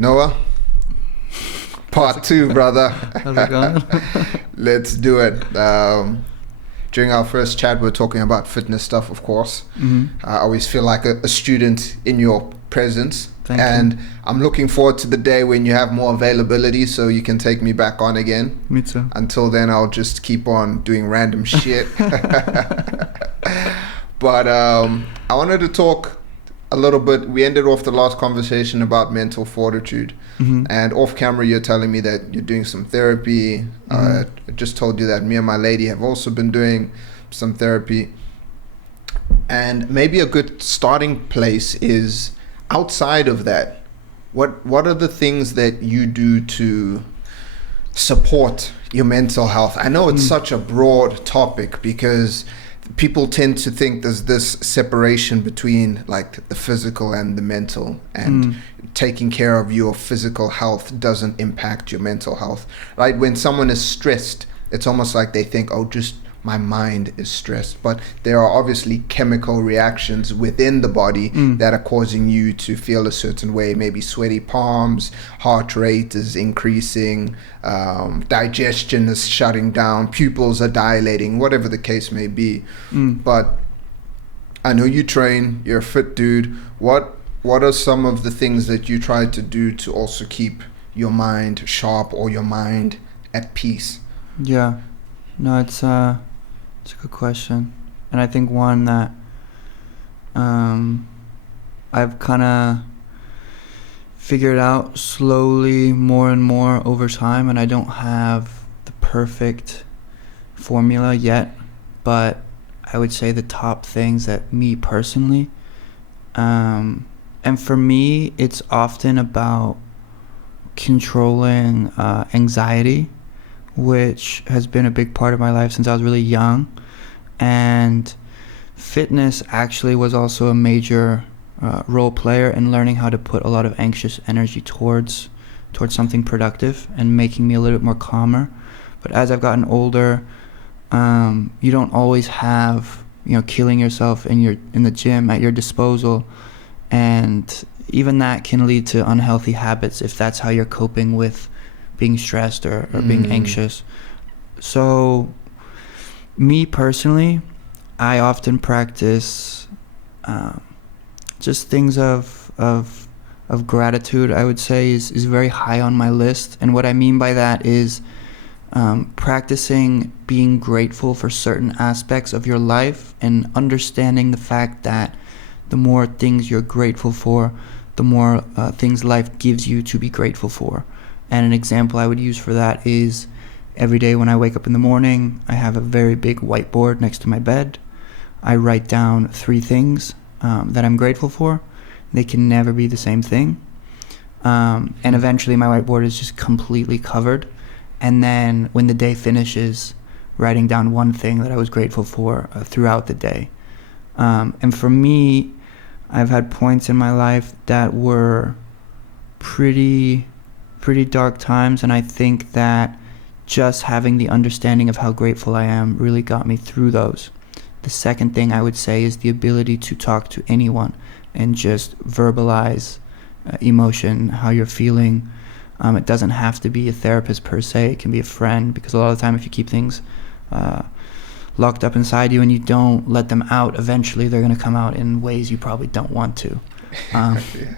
Noah, part 2, brother. How's it going? Let's do it. During our first chat, we were talking about fitness stuff, of course. Mm-hmm. I always feel like a student in your presence. Thank and you. I'm looking forward to the day when you have more availability so you can take me back on again. Me too. Until then, I'll just keep on doing random shit. But I wanted to talk a little bit. We ended off the last conversation about mental fortitude. Mm-hmm. And off camera, you're telling me that you're doing some therapy. I just told you that me and my lady have also been doing some therapy. And maybe a good starting place is outside of that. What are the things that you do to support your mental health? I know it's such a broad topic because people tend to think there's this separation between like the physical and the mental, and taking care of your physical health doesn't impact your mental health, right? When someone is stressed, it's almost like they think, oh, just my mind is stressed, but there are obviously chemical reactions within the body that are causing you to feel a certain way. Maybe sweaty palms, heart rate is increasing, digestion is shutting down, pupils are dilating, whatever the case may be. But I know you train, you're a fit dude. What are some of the things that you try to do to also keep your mind sharp or your mind at peace? Yeah, no, it's a good question, and I think one that I've kind of figured out slowly more and more over time, and I don't have the perfect formula yet, but I would say the top things that me personally, and for me, it's often about controlling anxiety, which has been a big part of my life since I was really young. And fitness actually was also a major role player in learning how to put a lot of anxious energy towards something productive and making me a little bit more calmer. But as I've gotten older, you don't always have, killing yourself in the gym at your disposal, and even that can lead to unhealthy habits if that's how you're coping with being stressed or being anxious. So me personally, I often practice just things of gratitude. I would say is very high on my list, and what I mean by that is practicing being grateful for certain aspects of your life and understanding the fact that the more things you're grateful for, the more things life gives you to be grateful for. And an example I would use for that is every day when I wake up in the morning, I have a very big whiteboard next to my bed. I write down 3 things that I'm grateful for. They can never be the same thing. And eventually my whiteboard is just completely covered. And then when the day finishes, writing down one thing that I was grateful for throughout the day. And for me, I've had points in my life that were pretty dark times, and I think that just having the understanding of how grateful I am really got me through those. The second thing I would say is the ability to talk to anyone and just verbalize emotion, how you're feeling. It doesn't have to be a therapist per se, it can be a friend, because a lot of the time if you keep things locked up inside you and you don't let them out, eventually they're going to come out in ways you probably don't want to.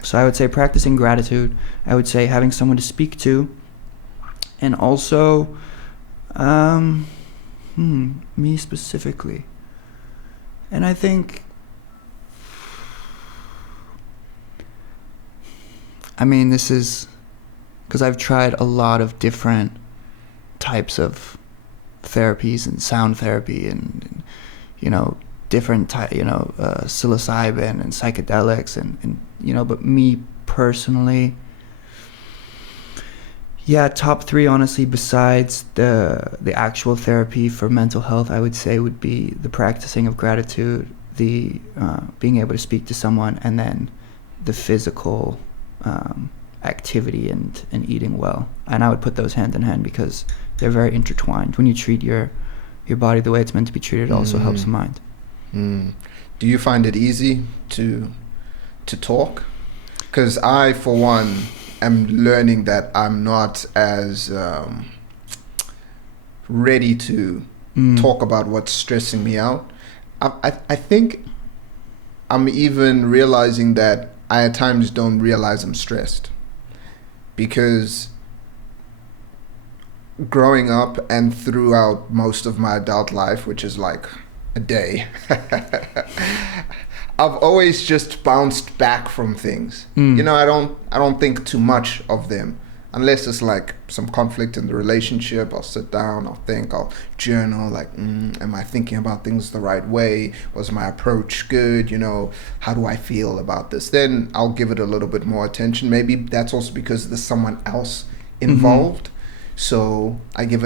So I would say practicing gratitude. I would say having someone to speak to, and also me specifically. And I think, this is because I've tried a lot of different types of therapies and sound therapy and different psilocybin and psychedelics and but me personally, top 3 honestly, besides the actual therapy for mental health, I would say would be the practicing of gratitude, the being able to speak to someone, and then the physical activity and eating well. And I would put those hand in hand because they're very intertwined. When you treat your body the way it's meant to be treated, it also helps the mind. Do you find it easy to talk? Because I, for one, am learning that I'm not as ready to talk about what's stressing me out. I think I'm even realizing that I at times don't realize I'm stressed, because growing up and throughout most of my adult life, which is like a day, I've always just bounced back from things. You know, I don't think too much of them unless it's like some conflict in the relationship. I'll sit down, I'll think, I'll journal, like, am I thinking about things the right way? Was my approach good? You know, how do I feel about this? Then I'll give it a little bit more attention. Maybe that's also because there's someone else involved. So I give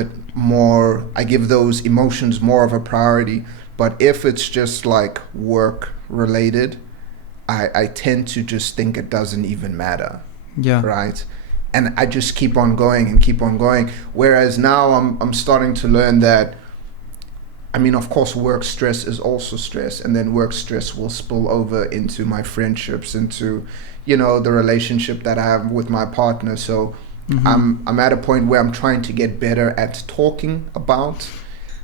those emotions more of a priority. But if it's just like work related, I tend to just think it doesn't even matter. Yeah. Right. And I just keep on going and keep on going. Whereas now I'm starting to learn that, I mean, of course, work stress is also stress. And then work stress will spill over into my friendships, into, you know, the relationship that I have with my partner. So I'm at a point where I'm trying to get better at talking about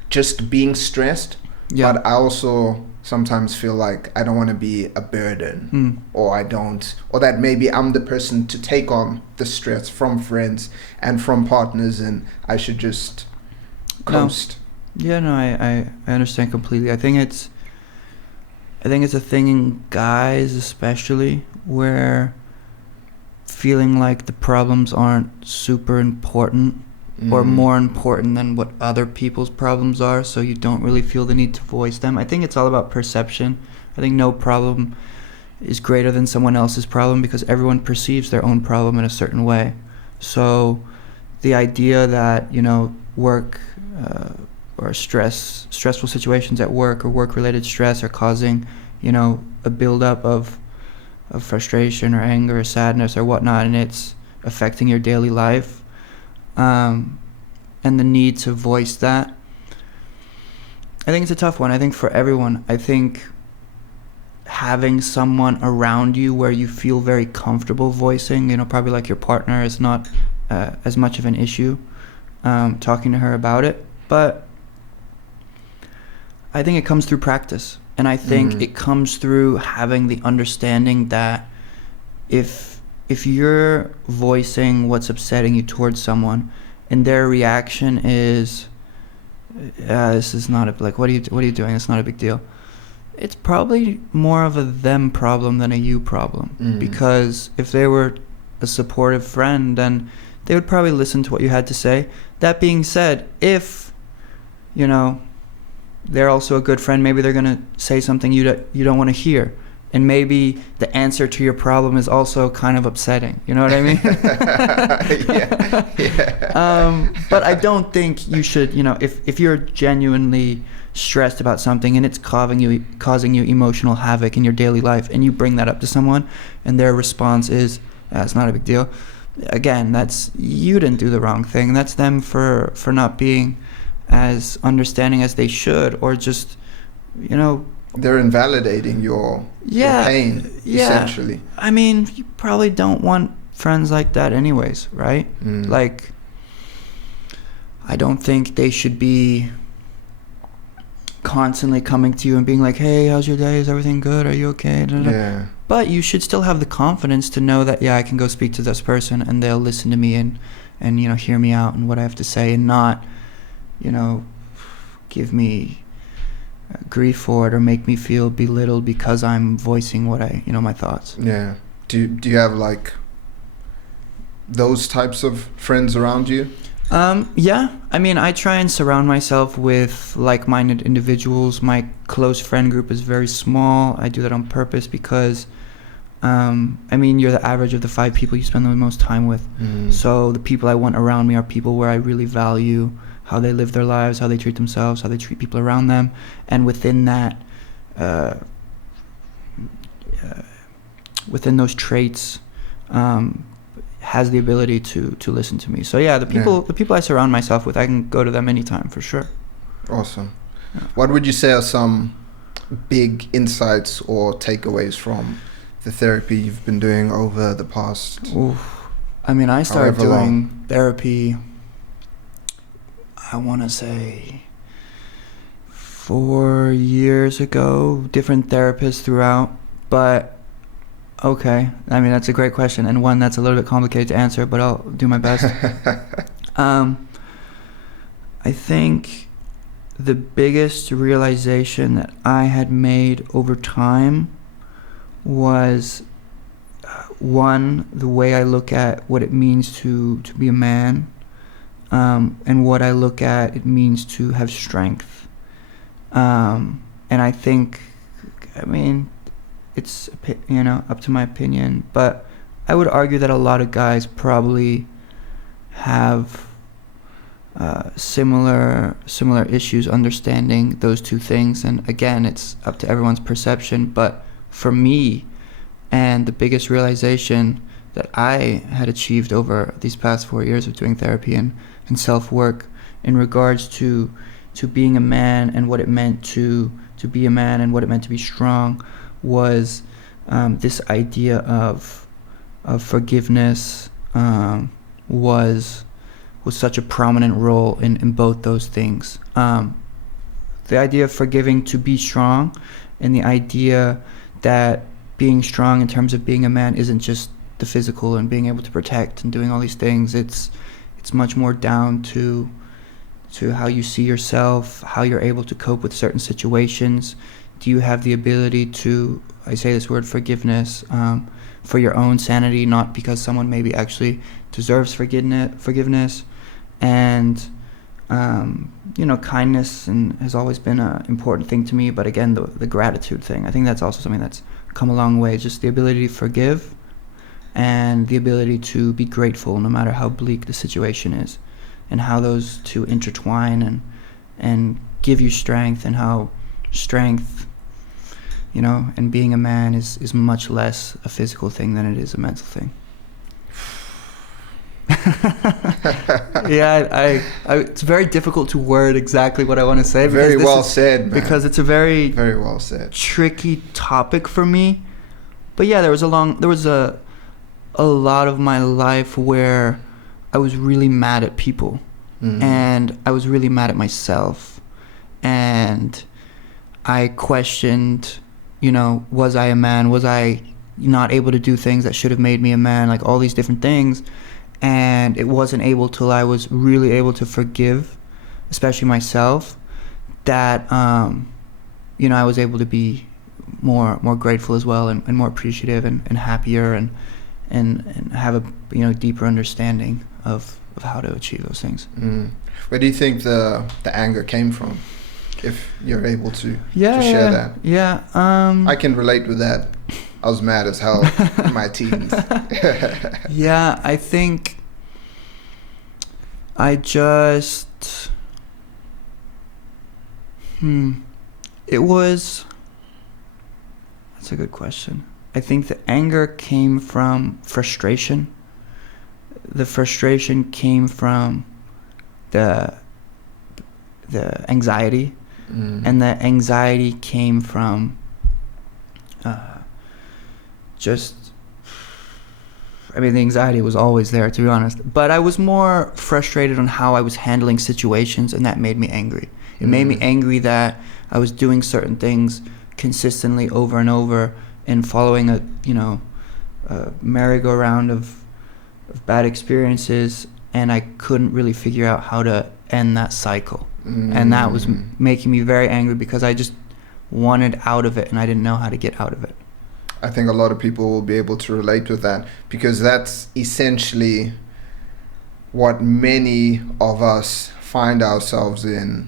just being stressed. Yeah. But I also sometimes feel like I don't want to be a burden, or that maybe I'm the person to take on the stress from friends and from partners, and I should just coast. No. Yeah, no, I understand completely. I think it's a thing in guys especially, where feeling like the problems aren't super important or more important than what other people's problems are, so you don't really feel the need to voice them. I think it's all about perception. I think no problem is greater than someone else's problem, because everyone perceives their own problem in a certain way. So the idea that, you know, work or stressful situations at work or work-related stress are causing, you know, a buildup of frustration or anger or sadness or whatnot, and it's affecting your daily life, and the need to voice that, I think it's a tough one. I think for everyone, I think having someone around you where you feel very comfortable voicing, you know, probably like your partner, is not as much of an issue, talking to her about it. But I think it comes through practice. And I think it comes through having the understanding that if you're voicing what's upsetting you towards someone, and their reaction is, this is not like, what are you doing? It's not a big deal. It's probably more of a them problem than a you problem. Because if they were a supportive friend, then they would probably listen to what you had to say. That being said, if, you know, they're also a good friend, maybe they're going to say something you don't want to hear. And maybe the answer to your problem is also kind of upsetting. You know what I mean? Yeah. But I don't think you should, you know, if you're genuinely stressed about something and it's causing you emotional havoc in your daily life, and you bring that up to someone and their response is, it's not a big deal. Again, you didn't do the wrong thing. That's them for not being as understanding as they should, or just, you know, they're invalidating your pain, essentially. I mean, you probably don't want friends like that anyways, right? Like, I don't think they should be constantly coming to you and being like, hey, how's your day? Is everything good? Are you okay? Yeah. But you should still have the confidence to know that, I can go speak to this person and they'll listen to me and you know, hear me out and what I have to say, and not, you know, give me grief for it or make me feel belittled because I'm voicing my thoughts. Yeah. Do you have like those types of friends around you? Yeah. I mean, I try and surround myself with like-minded individuals. My close friend group is very small. I do that on purpose because, I mean, you're the average of the 5 people you spend the most time with. So the people I want around me are people where I really value how they live their lives, how they treat themselves, how they treat people around them. And within that, within those traits, has the ability to listen to me. So yeah, the people I surround myself with, I can go to them anytime for sure. Awesome. Yeah. What would you say are some big insights or takeaways from the therapy you've been doing over the past I mean, I started However long. doing therapy, I want to say 4 years ago, different therapists throughout, but okay. I mean, that's a great question, and one that's a little bit complicated to answer, but I'll do my best. I think the biggest realization that I had made over time was one, the way I look at what it means to be a man, and what I look at it means to have strength. And I think, I mean, it's, you know, up to my opinion, but I would argue that a lot of guys probably have similar issues understanding those two things. And again, it's up to everyone's perception, but for me, and the biggest realization that I had achieved over these past 4 years of doing therapy and self-work in regards to being a man and what it meant to be a man and what it meant to be strong was this idea of forgiveness was such a prominent role in both those things. The idea of forgiving to be strong, and the idea that being strong in terms of being a man isn't just the physical and being able to protect and doing all these things. It's much more down to how you see yourself, how you're able to cope with certain situations. Do you have the ability to, I say this word, forgiveness, for your own sanity, not because someone maybe actually deserves forgiveness. And you know, kindness has always been an important thing to me, but again, the gratitude thing, I think that's also something that's come a long way. Just the ability to forgive and the ability to be grateful no matter how bleak the situation is, and how those two intertwine and give you strength, and how strength, you know, and being a man is much less a physical thing than it is a mental thing. Yeah, I it's very difficult to word exactly what I want to say. Very well said, man. Because it's a very well said, tricky topic for me. But yeah, there was a lot of my life where I was really mad at people, and I was really mad at myself, and I questioned, you know, was I a man? Was I not able to do things that should have made me a man? Like all these different things. And it wasn't able till I was really able to forgive, especially myself, that you know, I was able to be more grateful as well, and more appreciative and happier, and have a, you know, deeper understanding of how to achieve those things. Where do you think the anger came from, if you're able to share that? Yeah. I can relate with that. I was mad as hell in my teens. Yeah, I think I just... It was... That's a good question. I think the anger came from frustration. The frustration came from the anxiety. And the anxiety came from... I mean, the anxiety was always there, to be honest. But I was more frustrated on how I was handling situations, and that made me angry. It made me angry that I was doing certain things consistently over and over, and following a merry-go-round of bad experiences, and I couldn't really figure out how to end that cycle. And that was making me very angry, because I just wanted out of it, and I didn't know how to get out of it. I think a lot of people will be able to relate with that, because that's essentially what many of us find ourselves in,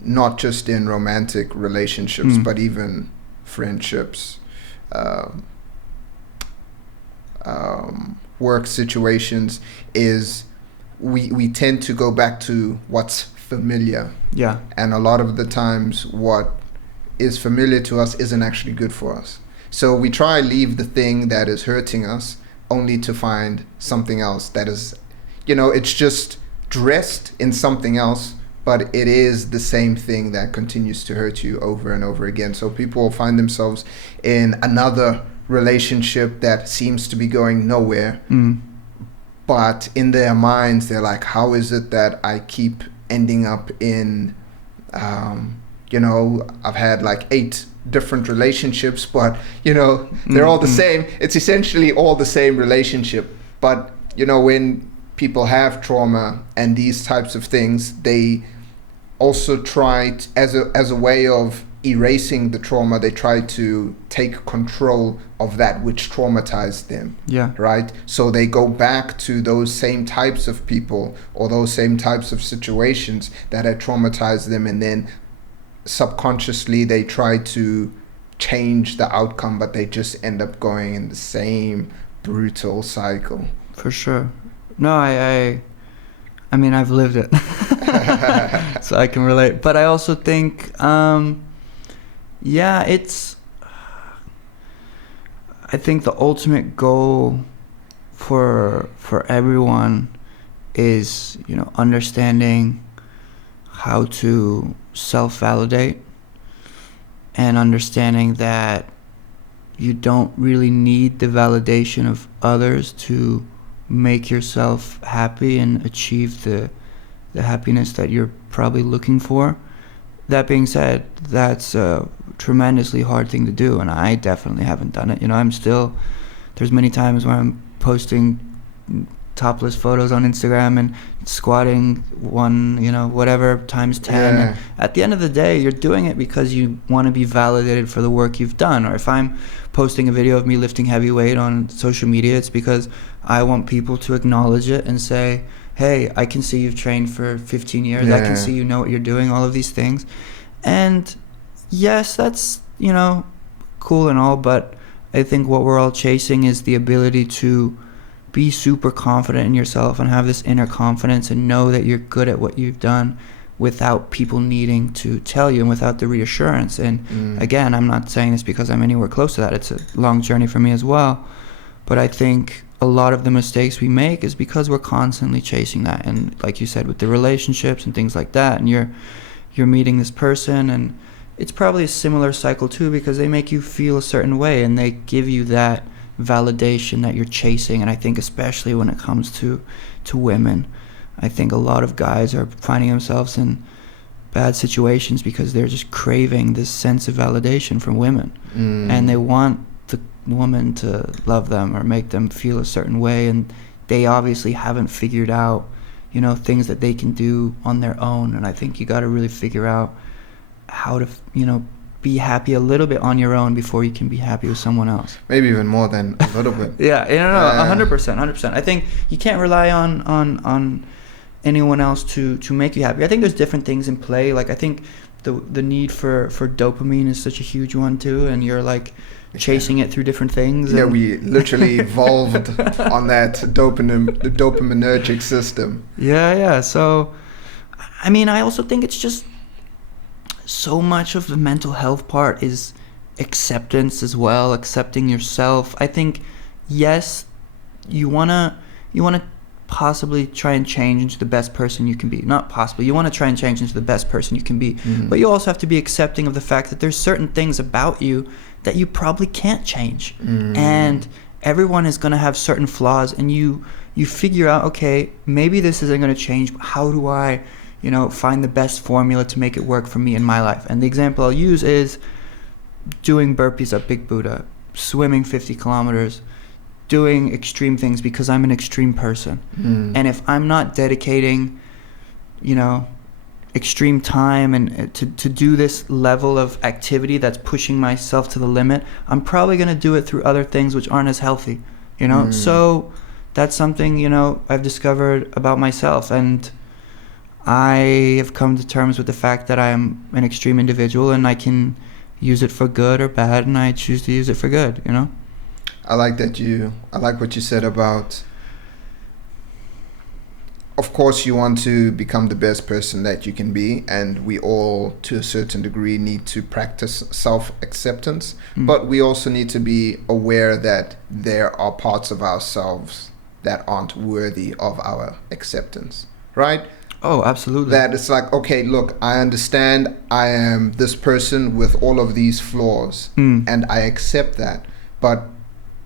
not just in romantic relationships, but even friendships, work situations, is we tend to go back to what's familiar. Yeah. And a lot of the times what is familiar to us isn't actually good for us. So we try to leave the thing that is hurting us, only to find something else that is, you know, it's just dressed in something else, but it is the same thing that continues to hurt you over and over again. So people will find themselves in another relationship that seems to be going nowhere, but in their minds, they're like, how is it that I keep ending up in, I've had like 8 different relationships, but, they're all the same. It's essentially all the same relationship. But, when people have trauma and these types of things, they also try, as a way of erasing the trauma, they try to take control of that which traumatized them. Yeah. Right? So they go back to those same types of people or those same types of situations that had traumatized them, and then subconsciously they try to change the outcome, but they just end up going in the same brutal cycle. For sure. No, I mean, I've lived it. So I can relate. But I also think, I think the ultimate goal for everyone is, understanding how to self-validate and understanding that you don't really need the validation of others to make yourself happy and achieve the happiness that you're probably looking for. That being said, that's a tremendously hard thing to do, and I definitely haven't done it. There's many times where I'm posting topless photos on Instagram and squatting whatever times 10. Yeah. And at the end of the day, you're doing it because you want to be validated for the work you've done. Or if I'm posting a video of me lifting heavy weight on social media, it's because I want people to acknowledge it and say, hey, I can see you've trained for 15 years. Yeah. I can see you know what you're doing, all of these things. And yes, that's, cool and all, but I think what we're all chasing is the ability to be super confident in yourself and have this inner confidence and know that you're good at what you've done without people needing to tell you and without the reassurance. And again, I'm not saying this because I'm anywhere close to that. It's a long journey for me as well. But I think a lot of the mistakes we make is because we're constantly chasing that. And like you said, with the relationships and things like that, and you're meeting this person, and it's probably a similar cycle too, because they make you feel a certain way and they give you that validation that you're chasing. And I think especially when it comes to women, I think a lot of guys are finding themselves in bad situations because they're just craving this sense of validation from women. And they want the woman to love them or make them feel a certain way, and they obviously haven't figured out things that they can do on their own. And I think you got to really figure out how to be happy a little bit on your own before you can be happy with someone else. Maybe even more than a little bit. Yeah, 100%. I think you can't rely on anyone else to make you happy. I think there's different things in play. Like I think the need for dopamine is such a huge one too, and you're like chasing it through different things. Yeah, we literally evolved on that dopaminergic system. Yeah. So, I mean, I also think it's just so much of the mental health part is acceptance as well, accepting yourself. I think, yes, you wanna possibly try and change into the best person you can be. Not possibly, you want to try and change into the best person you can be. But you also have to be accepting of the fact that there's certain things about you that you probably can't change. And everyone is going to have certain flaws, and you figure out, okay, maybe this isn't going to change, but how do I find the best formula to make it work for me in my life? And the example I'll use is doing burpees at Big Buddha, swimming 50 kilometers, doing extreme things because I'm an extreme person. And if I'm not dedicating, extreme time and to do this level of activity that's pushing myself to the limit, I'm probably going to do it through other things which aren't as healthy, So that's something, I've discovered about myself. And I have come to terms with the fact that I'm an extreme individual, and I can use it for good or bad, and I choose to use it for good, I like what you said about, of course, you want to become the best person that you can be, and we all, to a certain degree, need to practice self-acceptance, but we also need to be aware that there are parts of ourselves that aren't worthy of our acceptance, right? Oh, absolutely. That it's like, okay, look, I understand I am this person with all of these flaws, and I accept that, but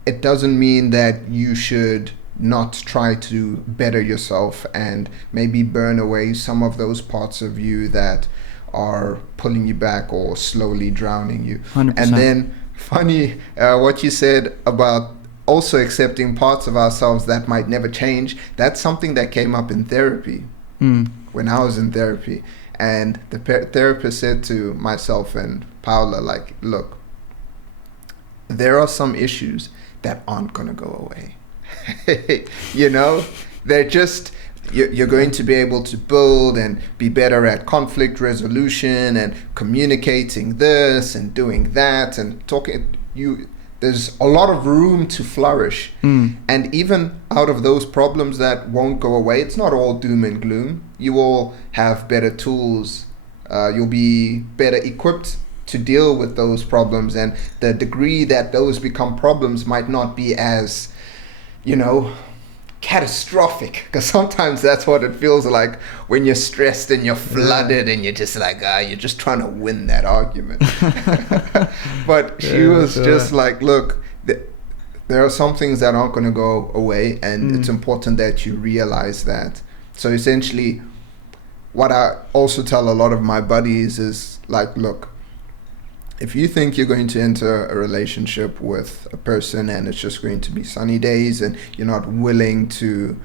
it doesn't mean that you should not try to better yourself and maybe burn away some of those parts of you that are pulling you back or slowly drowning you. 100%. And then funny what you said about also accepting parts of ourselves that might never change. That's something that came up in therapy when I was in therapy. And the therapist said to myself and Paula, like, look, there are some issues that aren't going to go away. You know, they're just, you're going to be able to build and be better at conflict resolution and communicating this and doing that and talking. There's a lot of room to flourish. And even out of those problems that won't go away, it's not all doom and gloom. You will have better tools. You'll be better equipped to deal with those problems, and the degree that those become problems might not be as, you know, catastrophic, because sometimes that's what it feels like when you're stressed and you're flooded and you're just like, you're just trying to win that argument. But she was just like, look, there are some things that aren't going to go away, and it's important that you realize that. So essentially, what I also tell a lot of my buddies is like, look, if you think you're going to enter a relationship with a person and it's just going to be sunny days and you're not willing to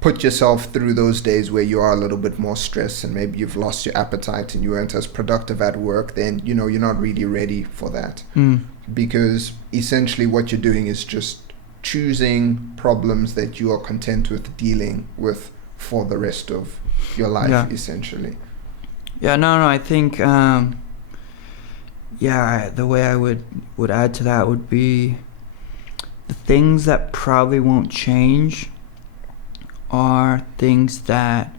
put yourself through those days where you are a little bit more stressed and maybe you've lost your appetite and you weren't as productive at work, then, you know, you're not really ready for that. Because essentially what you're doing is just choosing problems that you are content with dealing with for the rest of your life, essentially. Yeah, no, I think... the way I would add to that would be the things that probably won't change are things that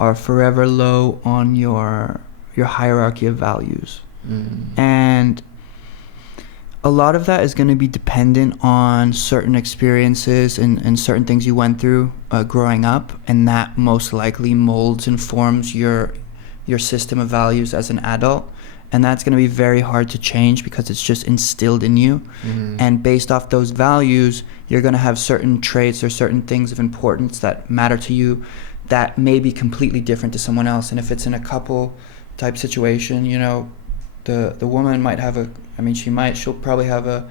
are forever low on your hierarchy of values. And a lot of that is going to be dependent on certain experiences and certain things you went through growing up, and that most likely molds and forms your system of values as an adult. And that's going to be very hard to change because it's just instilled in you. And based off those values, you're going to have certain traits or certain things of importance that matter to you that may be completely different to someone else. And if it's in a couple type situation, you know, the woman might have she'll probably have a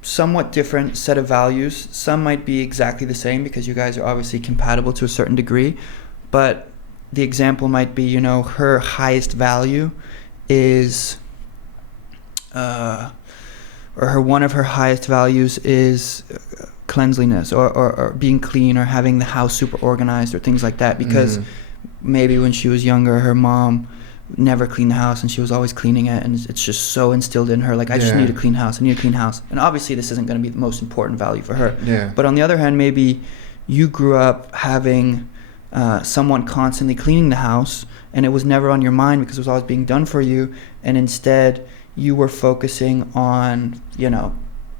somewhat different set of values. Some might be exactly the same because you guys are obviously compatible to a certain degree. But the example might be, you know, her highest value is or one of her highest values is cleanliness or being clean or having the house super organized or things like that, because maybe when she was younger her mom never cleaned the house and she was always cleaning it, and it's just so instilled in her, like, I just need a clean house, and obviously this isn't going to be the most important value for her. But on the other hand, maybe you grew up having someone constantly cleaning the house, and it was never on your mind because it was always being done for you, and instead you were focusing on, you know,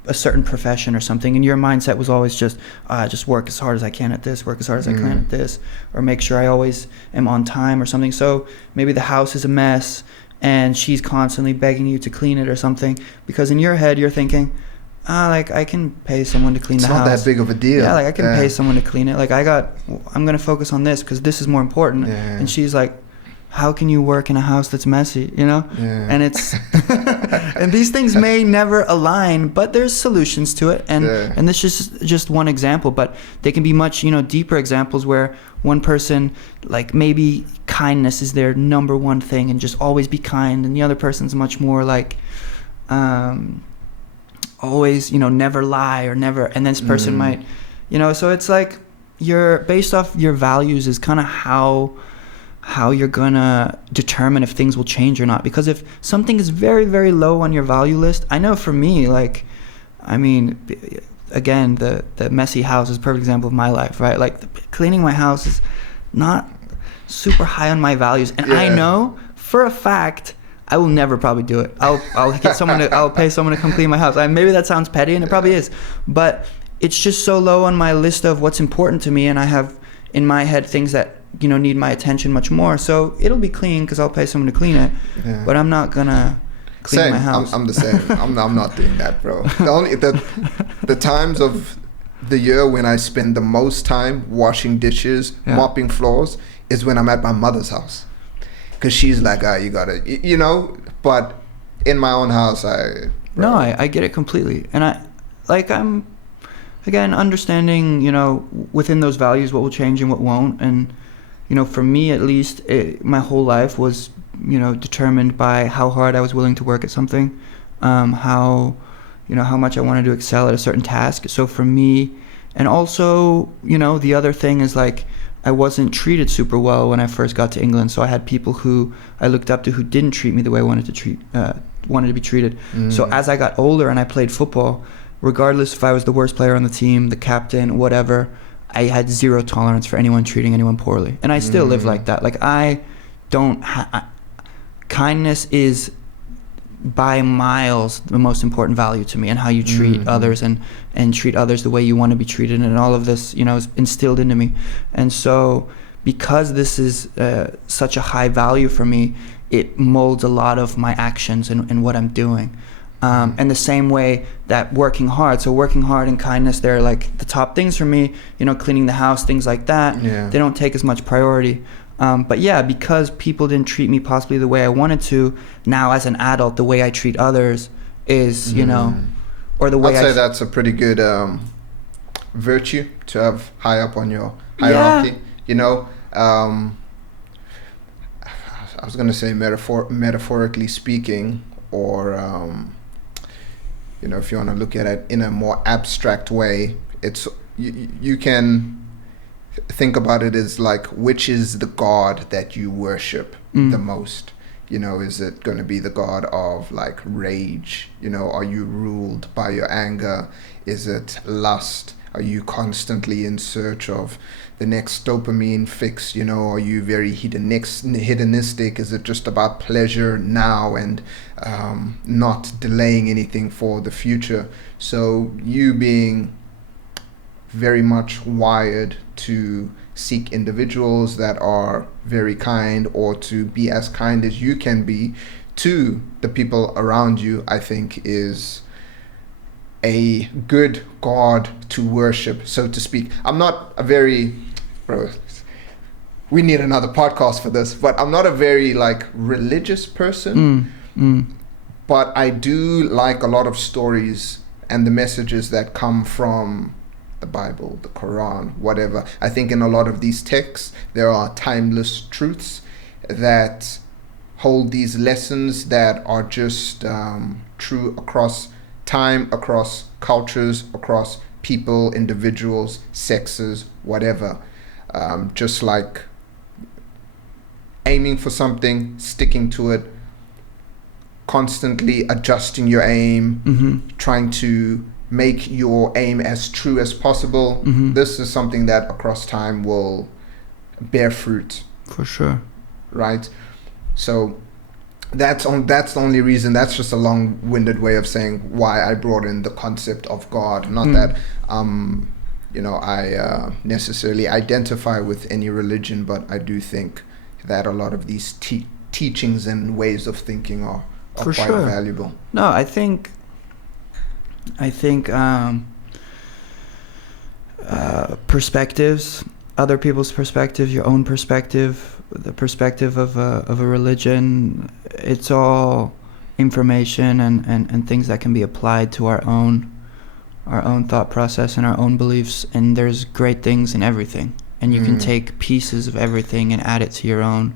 a certain profession or something, and your mindset was always just work as hard as I can at this, work as hard as I can at this, or make sure I always am on time or something. So maybe the house is a mess and she's constantly begging you to clean it or something, because in your head you're thinking, like, I can pay someone to clean the house. It's not that big of a deal. Yeah, like, I can pay someone to clean it. Like, I'm going to focus on this because this is more important. And she's like, how can you work in a house that's messy, you know? And it's, and these things may never align, but there's solutions to it. And this is just one example, but they can be much, you know, deeper examples where one person, like, maybe kindness is their number one thing and just always be kind. And the other person's much more like, always, you know, never lie or never, and this person might, you know, so it's like based off your values is kind of how you're gonna determine if things will change or not. Because if something is very, very low on your value list, I know for me, like, I mean, again, the messy house is a perfect example of my life, right? Like, cleaning my house is not super high on my values, and I know for a fact I will never probably do it. I'll get someone I'll pay someone to come clean my house. Maybe that sounds petty, and it probably is, but it's just so low on my list of what's important to me, and I have in my head things that, you know, need my attention much more. So it'll be clean because I'll pay someone to clean it, but I'm not gonna clean my house. I'm the same. I'm not doing that, bro. The times of the year when I spend the most time washing dishes, Yeah. mopping floors, is when I'm at my mother's house. Because she's like, you gotta, you know, but in my own house, No, I get it completely. And I'm, again, understanding, within those values, what will change and what won't. And, for me, at least, my whole life was, determined by how hard I was willing to work at something, how much I wanted to excel at a certain task. So for me, and also, the other thing is like, I wasn't treated super well when I first got to England. So I had people who I looked up to who didn't treat me the way I wanted to be treated. So as I got older and I played football, regardless if I was the worst player on the team, the captain, whatever, I had zero tolerance for anyone treating anyone poorly. And I still live like that. Like kindness is by miles the most important value to me, and how you treat others and treat others the way you want to be treated, and all of this is instilled into me. And so because this is such a high value for me, it molds a lot of my actions and what I'm doing. And the same way that working hard and kindness, they're like the top things for me, cleaning the house, things like that. Yeah. They don't take as much priority. But yeah, because people didn't treat me possibly the way I wanted to, now as an adult, the way I treat others is, or the way I'd say that's a pretty good virtue to have high up on your hierarchy. Yeah. I was going to say metaphorically speaking, or, if you want to look at it in a more abstract way, it's you can think about it as like, which is the God that you worship the most? Is it going to be the God of like rage? Are you ruled by your anger? Is it lust? Are you constantly in search of the next dopamine fix? Are you very hedonistic? Is it just about pleasure now and not delaying anything for the future? So you being very much wired to seek individuals that are very kind, or to be as kind as you can be to the people around you, I think is a good God to worship, so to speak. I'm not a very, we need another podcast for this, but I'm not a very like religious person, but I do like a lot of stories and the messages that come from the Bible, the Quran, whatever. I think in a lot of these texts, there are timeless truths that hold these lessons that are just true across time, across cultures, across people, individuals, sexes, whatever. Just like aiming for something, sticking to it, constantly adjusting your aim, trying to make your aim as true as possible. This is something that across time will bear fruit. For sure. Right? So that's the only reason. That's just a long-winded way of saying why I brought in the concept of God. Not that I necessarily identify with any religion, but I do think that a lot of these teachings and ways of thinking are For quite sure. valuable. No, I think perspectives, other people's perspectives, your own perspective, the perspective of a religion, it's all information and things that can be applied to our own thought process and our own beliefs. And there's great things in everything, and you can take pieces of everything and add it to your own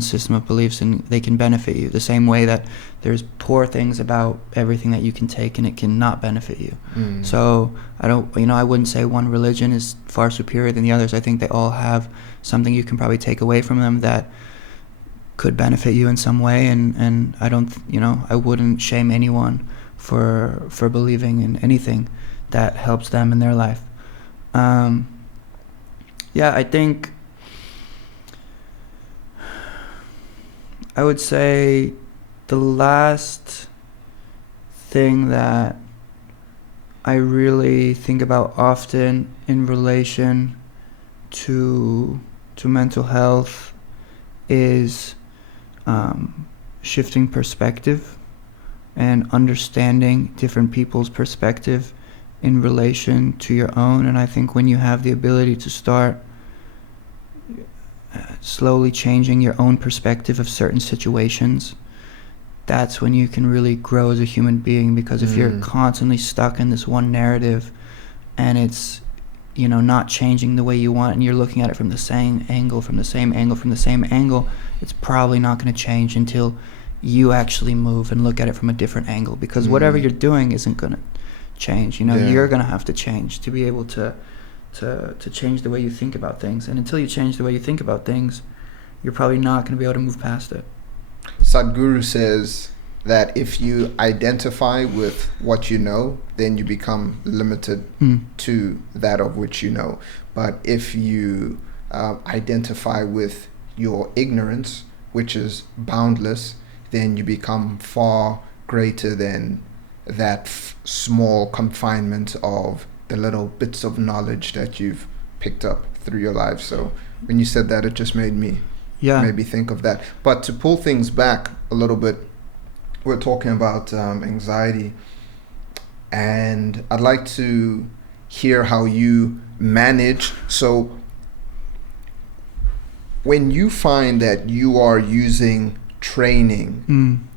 system of beliefs, and they can benefit you the same way that there's poor things about everything that you can take and it cannot benefit you. So I wouldn't say one religion is far superior than the others. I think they all have something you can probably take away from them that could benefit you in some way, and I wouldn't shame anyone for believing in anything that helps them in their life. I think I would say the last thing that I really think about often in relation to mental health is shifting perspective and understanding different people's perspective in relation to your own. And I think when you have the ability to start slowly changing your own perspective of certain situations, that's when you can really grow as a human being. Because if you're constantly stuck in this one narrative and it's, you know, not changing the way you want, and you're looking at it from the same angle, it's probably not going to change until you actually move and look at it from a different angle. Because whatever you're doing isn't going to change. You know, you're going to have to change to be able to change the way you think about things. And until you change the way you think about things, you're probably not going to be able to move past it. Sadhguru says that if you identify with what you know, then you become limited to that of which you know. But if you identify with your ignorance, which is boundless, then you become far greater than that small confinement of the little bits of knowledge that you've picked up through your life. So when you said that, it just made me maybe think of that. But to pull things back a little bit, we're talking about anxiety, and I'd like to hear how you manage. So when you find that you are using training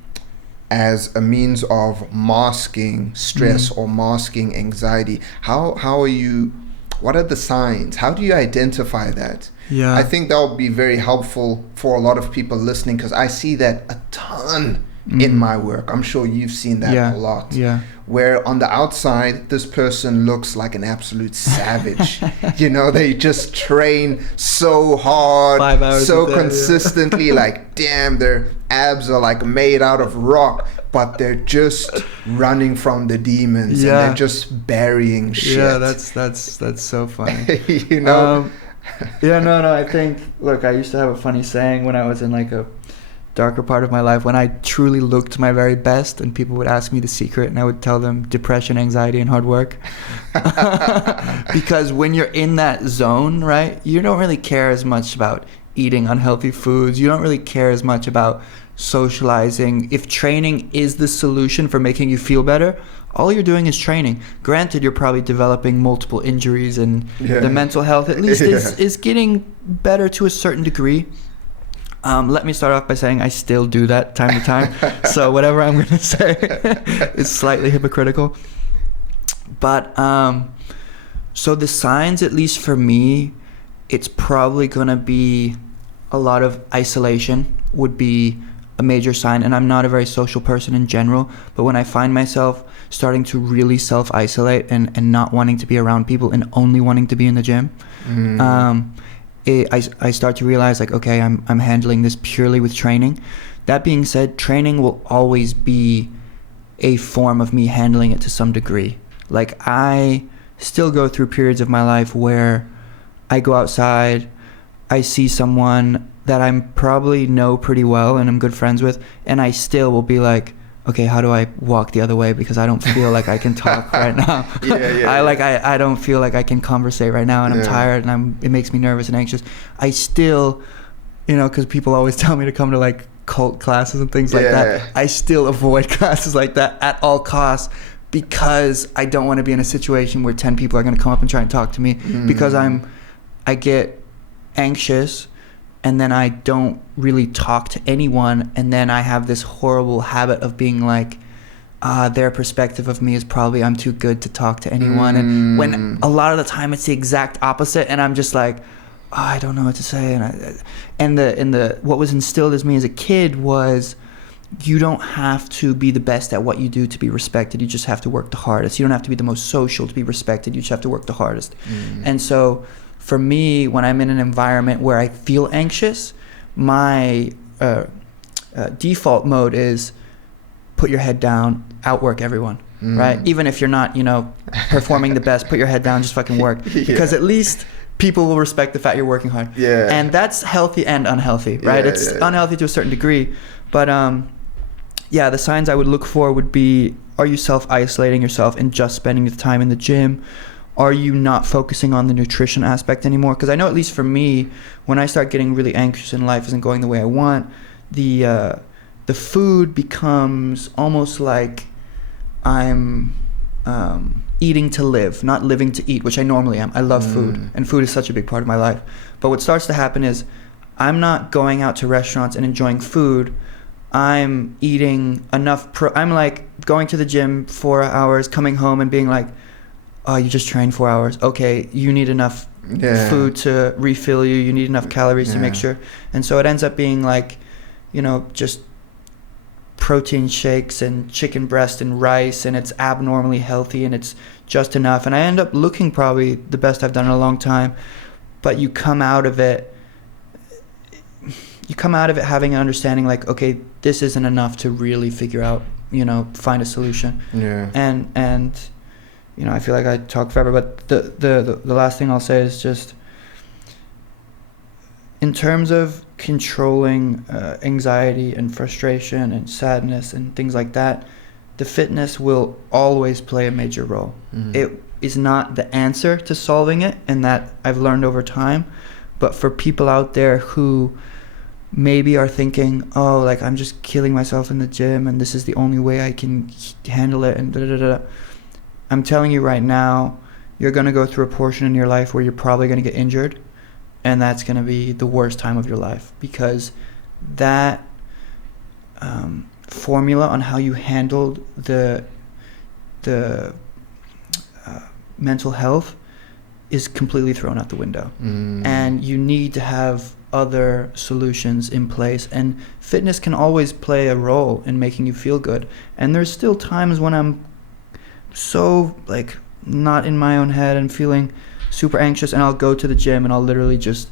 as a means of masking stress or masking anxiety, how are you, what are the signs? How do you identify that? Yeah. I think that would be very helpful for a lot of people listening, because I see that a ton in my work. I'm sure you've seen that a lot. Yeah. Where on the outside, this person looks like an absolute savage. You know, they just train so hard, 5 hours so a day, consistently, like, damn, their abs are like made out of rock, but they're just running from the demons and they're just burying shit. Yeah, that's so funny. You know? I think, look, I used to have a funny saying when I was in like a darker part of my life, when I truly looked my very best and people would ask me the secret, and I would tell them depression, anxiety, and hard work. Because when you're in that zone, right, you don't really care as much about eating unhealthy foods. You don't really care as much about socializing. If training is the solution for making you feel better, all you're doing is training. Granted, you're probably developing multiple injuries, and the mental health at least is getting better to a certain degree. Let me start off by saying I still do that time to time. So whatever I'm going to say is slightly hypocritical. But so the signs, at least for me, it's probably going to be a lot of isolation would be a major sign. And I'm not a very social person in general. But when I find myself starting to really self-isolate and not wanting to be around people and only wanting to be in the gym, I start to realize, like, okay, I'm handling this purely with training. That being said, training will always be a form of me handling it to some degree. Like, I still go through periods of my life where I go outside, I see someone that I'm probably know pretty well and I'm good friends with, and I still will be like, okay, how do I walk the other way, because I don't feel like I can talk right now. I don't feel like I can conversate right now, and I'm tired, and it makes me nervous and anxious. I still, you know, because people always tell me to come to like cult classes and things like that. I still avoid classes like that at all costs, because I don't want to be in a situation where 10 people are going to come up and try and talk to me, because I get anxious, and then I don't really talk to anyone, and then I have this horrible habit of being like, their perspective of me is probably I'm too good to talk to anyone. And when a lot of the time it's the exact opposite, and I'm just like, I don't know what to say. And the what was instilled as me as a kid was, you don't have to be the best at what you do to be respected. You just have to work the hardest. You don't have to be the most social to be respected. You just have to work the hardest. And so for me, when I'm in an environment where I feel anxious, my default mode is put your head down, outwork everyone, right? Even if you're not, you know, performing the best, put your head down, just fucking work. Because at least people will respect the fact you're working hard. And that's healthy and unhealthy, right? It's unhealthy to a certain degree. But the signs I would look for would be, are you self-isolating yourself and just spending the time in the gym? Are you not focusing on the nutrition aspect anymore? Because I know, at least for me, when I start getting really anxious and life isn't going the way I want, the food becomes almost like I'm eating to live, not living to eat, which I normally am. I love food, and food is such a big part of my life. But what starts to happen is I'm not going out to restaurants and enjoying food. I'm eating enough. I'm like going to the gym 4 hours, coming home and being like, oh, you just trained 4 hours. Okay, you need enough food to refill you. You need enough calories to make sure. And so it ends up being like, you know, just protein shakes and chicken breast and rice, and it's abnormally healthy and it's just enough. And I end up looking probably the best I've done in a long time. But you come out of it having an understanding like, okay, this isn't enough to really figure out, you know, find a solution. Yeah. And you know, I feel like I talk forever, but the last thing I'll say is just in terms of controlling anxiety and frustration and sadness and things like that, the fitness will always play a major role. It is not the answer to solving it, and that I've learned over time. But for people out there who maybe are thinking, oh, like I'm just killing myself in the gym and this is the only way I can handle it and da-da-da-da. I'm telling you right now, you're going to go through a portion in your life where you're probably going to get injured, and that's going to be the worst time of your life, because that formula on how you handled the mental health is completely thrown out the window. And you need to have other solutions in place, and fitness can always play a role in making you feel good. And there's still times when I'm so like not in my own head and feeling super anxious, and I'll go to the gym and I'll literally just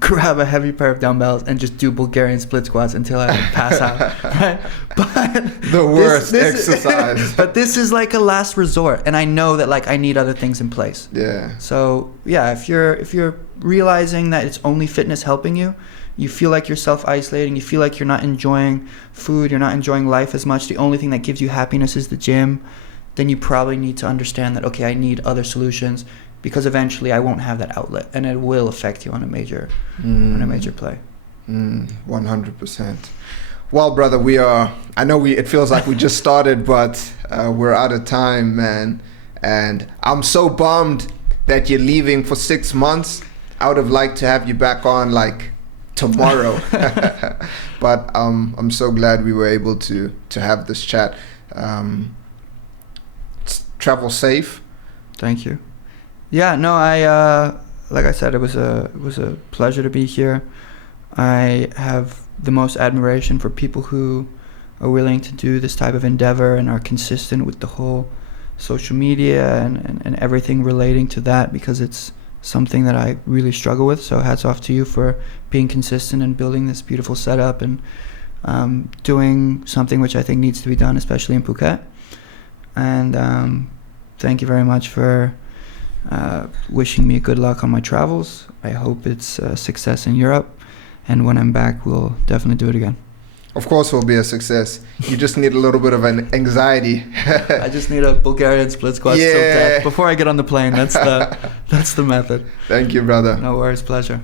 grab a heavy pair of dumbbells and just do Bulgarian split squats until I pass out. Right? But the worst exercise. But this is like a last resort, and I know that like I need other things in place. Yeah. So yeah, if you're realizing that it's only fitness helping you, you feel like you're self-isolating, you feel like you're not enjoying food, you're not enjoying life as much, the only thing that gives you happiness is the gym, then you probably need to understand that, okay, I need other solutions, because eventually I won't have that outlet, and it will affect you on a major play. 100%. Well, brother, it feels like we just started, but we're out of time, man. And I'm so bummed that you're leaving for 6 months. I would have liked to have you back on like tomorrow. But I'm so glad we were able to have this chat. Travel safe. Thank you. Yeah, no, I like I said, it was a pleasure to be here. I have the most admiration for people who are willing to do this type of endeavor and are consistent with the whole social media and everything relating to that, because it's something that I really struggle with. So hats off to you for being consistent and building this beautiful setup and doing something which I think needs to be done, especially in Phuket. And thank you very much for wishing me good luck on my travels. I hope it's a success in Europe, and when I'm back, we'll definitely do it again. Of course, it will be a success. You just need a little bit of an anxiety. I just need a Bulgarian split squat till death before I get on the plane. That's the method. Thank you, brother. No worries, pleasure.